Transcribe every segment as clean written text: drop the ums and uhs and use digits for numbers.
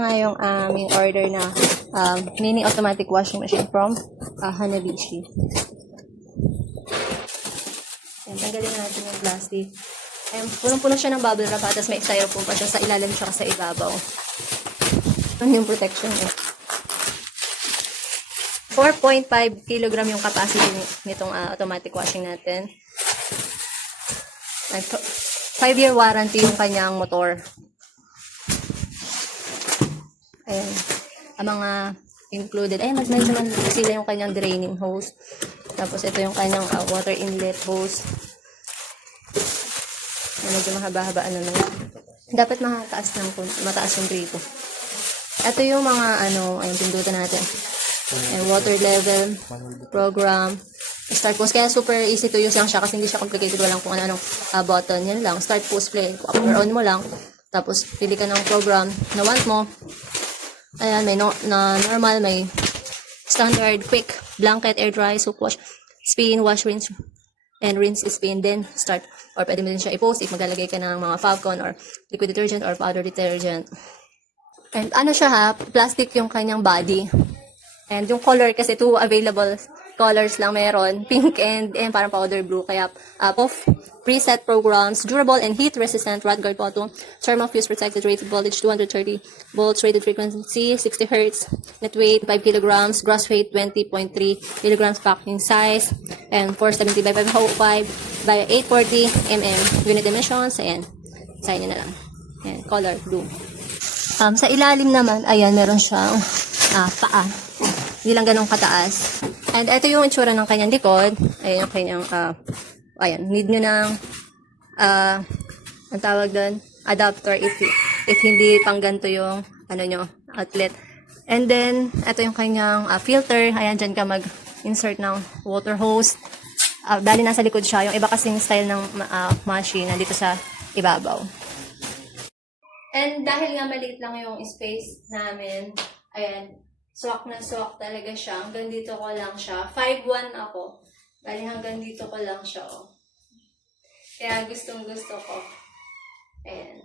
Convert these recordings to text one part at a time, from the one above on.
Nga yung aming order na mini automatic washing machine from Hanabishi. Ayan, tanggalin natin yung plastic. Ayan, punong-puno siya ng bubble wrap, tapos may styrofoam pa siya sa ilalim at sa ibabaw. Ano yung protection niya? 4.5 kg yung capacity nitong automatic washing natin. 5-year warranty yung kanyang motor. Ayan. Ang mga included. Ayan, medyo man sila yung kanyang draining hose. Tapos ito yung kanyang water inlet hose. Ayan, medyo mahaba-haba ano lang. Dapat mataas yung gripo. Ito yung mga ayun, pindutan natin. Ayan, water level, program, start post. Kaya super easy to use lang siya kasi hindi siya complicated. Walang kung ano-anong button. Yan lang. Start post play. Power on mo lang. Tapos pili ka ng program na want mo. Ayan, may normal, may standard, quick, blanket, air dry, soap wash, spin, wash, rinse, and rinse, spin, then start. Or pwede mo din siya i-post if maglalagay ka ng mga Fabcon or liquid detergent or powder detergent. And ano siya ha, plastic yung kanyang body. And yung color kasi, 2 available colors lang meron, pink and parang powder blue. Kaya off preset programs, durable and heat resistant, rod guard bottom, thermofuse protected, rated voltage 230 volts, rated frequency 60 Hz, net weight 5 kilograms, gross weight 20.3 kilograms, packing size and 470 by 505 by 840 mm. Unit dimensions, ayan, sign nyo na lang. Ayan, color blue. Sa ilalim naman, ayan, meron siyang paa. Hindi lang ganun kataas. And ito yung itsura ng kanyang likod. Ayan yung kanyang, ayan, need nyo ng, ang tawag doon, adapter if hindi pang ganito yung, outlet. And then, ito yung kanyang filter. Ayan, dyan ka mag-insert ng water hose. Dali nasa likod siya. Yung iba kasing style ng machine nandito sa ibabaw. And dahil nga maliit lang yung space namin, ayan, swak na swak talaga siya. Hanggang dito ko lang siya. 5'1" ako. Bali hanggang dito ko lang siya. Oh. Kaya gustong gusto ko. Ayan.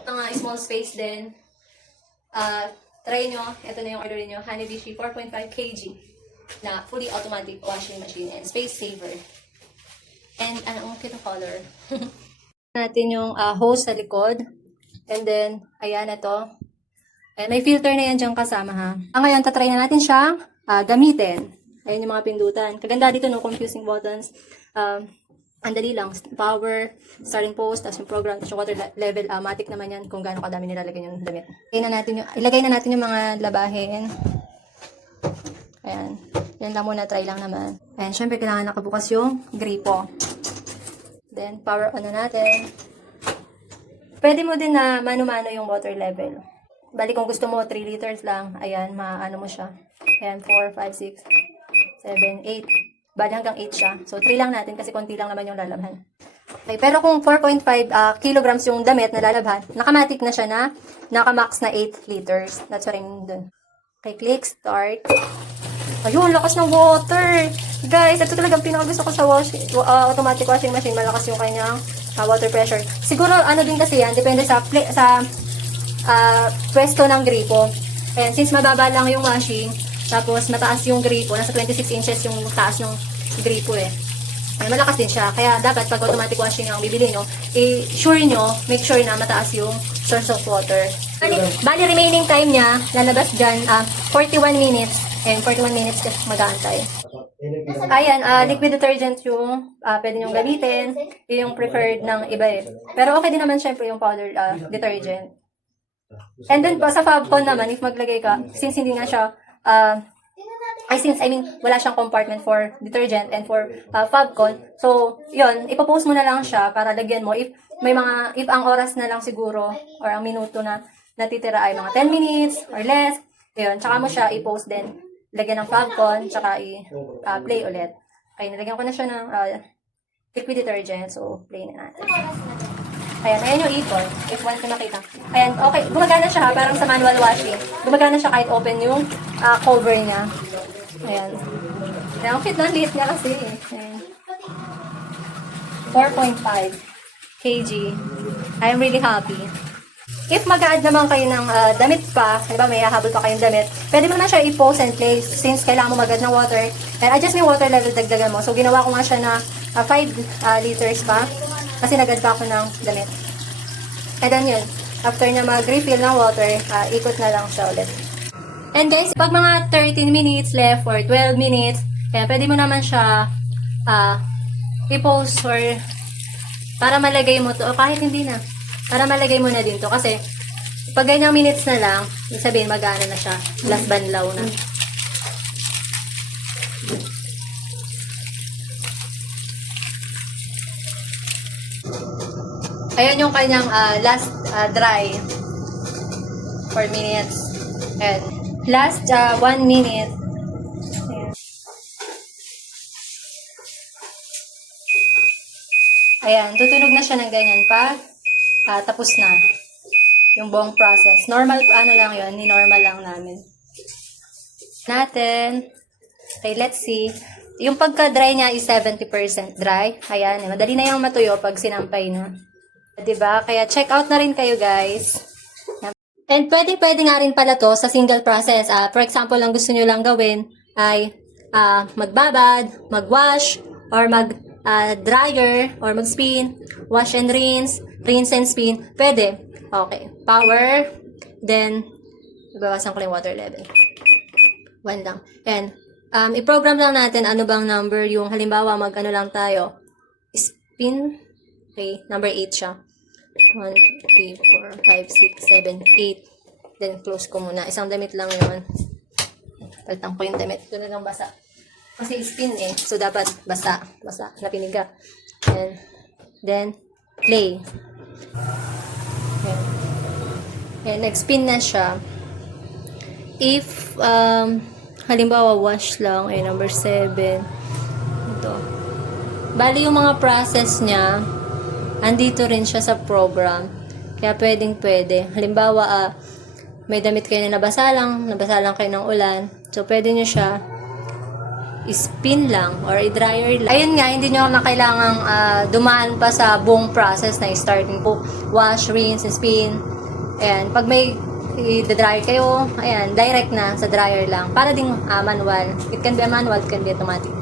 Ito nga, small space din. Try nyo. Ito na yung order nyo. Hanabishi 4.5 kg na fully automatic washing machine and space saver. And ang cute color. Natin yung hose sa likod. And then, ayan, ito. And may filter na yan dyan kasama, ha. Ngayon, tatry na natin siyang gamitin. Ayan yung mga pindutan. Kaganda dito, no confusing buttons. Ang dali lang. Power, starting post, tapos yung program, tapos yung water level. Matic naman yan kung gaano kadami nilalagay yung damit. Ilagay na natin yung mga labahin. Ayan. Yan lang muna, try lang naman. Ayan, syempre kailangan nakabukas yung gripo. Then, power on na natin. Pwede mo din na mano-mano yung water level. Bali, kung gusto mo, 3 liters lang. Ayan, maano mo siya. Ayan, 4, 5, 6, 7, 8. Bali, hanggang 8 siya. So, 3 lang natin kasi konti lang naman yung lalabhan. Okay, pero kung 4.5 kilograms yung damit na lalabhan, nakamatic na siya na nakamax na 8 liters. That's what I mean dun. Okay, click, start. Ayun, lakas ng water. Guys, ito talagang pinakagusto ko sa automatic washing machine. Malakas yung kanyang water pressure. Siguro, din kasi yan, depende sa pwesto ng gripo. And since mababa lang yung washing, tapos mataas yung gripo, nasa 26 inches yung taas ng gripo eh. Ay, malakas din siya. Kaya dapat pag automatic washing ang bibili nyo, make sure na mataas yung source of water. Bali, remaining time niya, lalabas dyan, 41 minutes. And 41 minutes mag-aantay. Ayan, liquid detergent yung pwede nyo gamitin. Yun yung preferred ng iba eh. Pero okay din naman syempre yung powder detergent. And then pa sa Fabcon naman, if maglagay ka, since hindi nga siya, wala siyang compartment for detergent and for Fabcon. So, yun, ipopost mo na lang siya para lagyan mo. If ang oras na lang siguro, or ang minuto na natitira ay mga 10 minutes or less, yun, tsaka mo siya i-post din. Lagyan ng Fabcon, tsaka i-play ulit. Okay, nilagyan ko na siya ng liquid detergent. So, play na natin. Ayan yung ikon. If one ko nakita. Ayan, okay. Gumagana siya parang sa manual washing. Gumagana siya kahit open yung cover niya. Ayan. Ayan, ang cute na. Liit niya kasi. Ayan. 4.5 kg. I'm really happy. if mag-a-add naman kayo ng damit pa, halimbawa may hahabol pa kayong damit, pwede mo na siya i-pause and place since kailangan mo mag-add ng water. And adjust mo yung water level, dagdagan mo. So, ginawa ko nga siya na 5 liters pa kasi nag-add pa ako ng damit. And then yun, after na mag-refill ng water, ikot na lang siya ulit. And guys, pag mga 13 minutes left or 12 minutes, kaya pwede mo naman siya i-pause or para malagay mo to, o kahit hindi na, para malagay mo na din to. Kasi, pag ganyang minutes na lang, ibig sabihin mag-ano na siya, last banlaw na. Ayan yung kanyang last dry 4 minutes. And last 1 minute. Ayan, tutunog na siya ng ganyan pa. Tapos na yung buong process. Normal, ano lang yun, ni-normal lang namin. Okay, let's see. Yung pagka-dry niya is 70% dry. Ayan, madali na yung matuyo pag sinampay na. Diba? Kaya check out na rin kayo, guys. And pwede nga rin pala to sa single process. For example, ang gusto nyo lang gawin ay magbabad, magwash, or dryer, or mag-spin, wash and rinse, rinse and spin. Pwede. Okay. Power. Then, ibawasan ko lang water level. 1 lang. And, i-program lang natin ano bang number yung halimbawa mag-ano lang tayo. Spin. Okay. Number 8 siya. 1, 2, 3, 4, 5, 6, 7, 8. Then, close ko muna. Isang damit lang yun. Palitan ko yung damit. Ito na lang basa. Kasi spin eh. So, dapat basa. Basa. Napiniga. And then, play. And nag-spin na siya. If, halimbawa, wash lang. Ay, number 7. Ito. Bali yung mga process niya, andito rin siya sa program. Kaya pwede. Halimbawa, may damit kayo na nabasa lang kayo ng ulan. So, pwede nyo siya spin lang or i-dryer lang. Ayun nga, hindi nyo na kailangang dumaan pa sa buong process na starting po. Wash, rinse, spin. Ayan, pag may i-dryer kayo, ayan, direct na sa dryer lang. Para ding manual. It can be a manual, it can be automatic.